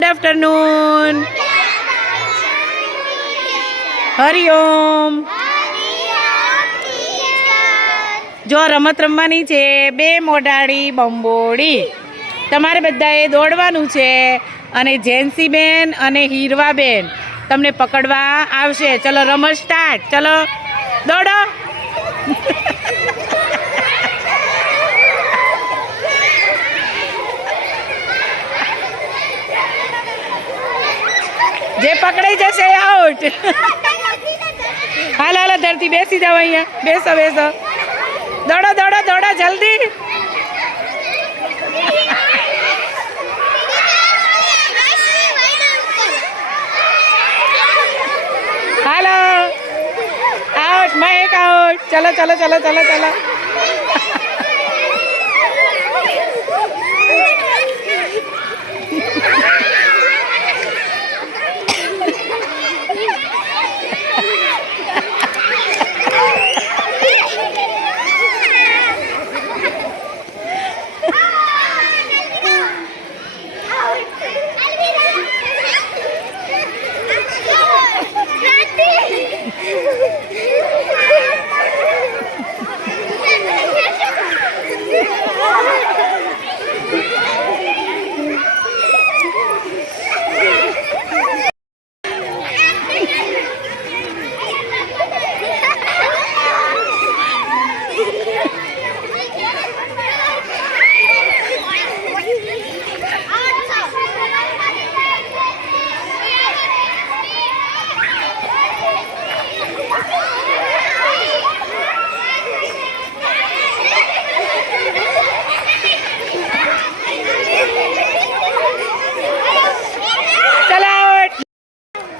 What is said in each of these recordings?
Good afternoon Hariom જો રમત રમવાની છે, બે મોઢાળી બંબોડી તમારે બધાએ દોડવાનું છે અને જેન્સીબેન અને હીરવાબેન તમને પકડવા આવશે. ચલો રમત સ્ટાર્ટ ચલો દોડો. જે પકડાઈ જશે આઉટ હાલ હાલ, ધરતી, બેસી જાઓ અહીંયા. બેસો બેસો. દોડો દોડો દોડો, જલ્દી. હાલો. આઉટ મહેક આઉટ ચલો ચલો ચલો ચલો ચલો ચલો.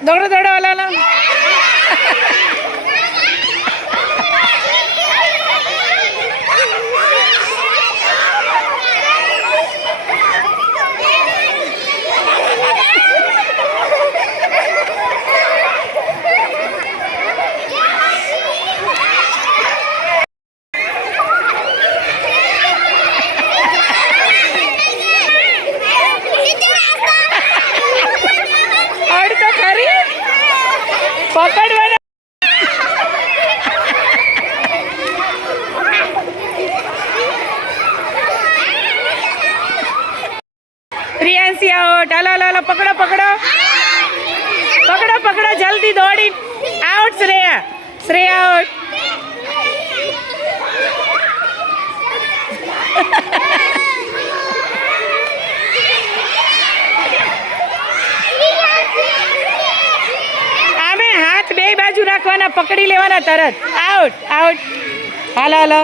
દોડો દોડો હાલો હાલો પ્રિયાંશી આઉટ હાલો હાલો પકડો પકડો. પકડો પકડો, જલ્દી દોડી. આઉટ શ્રેયા. શ્રેયા આઉટ આમે હાથ બે બાજુ રાખવાના, પકડી લેવાના તરત. આઉટ આઉટ હાલો હાલો.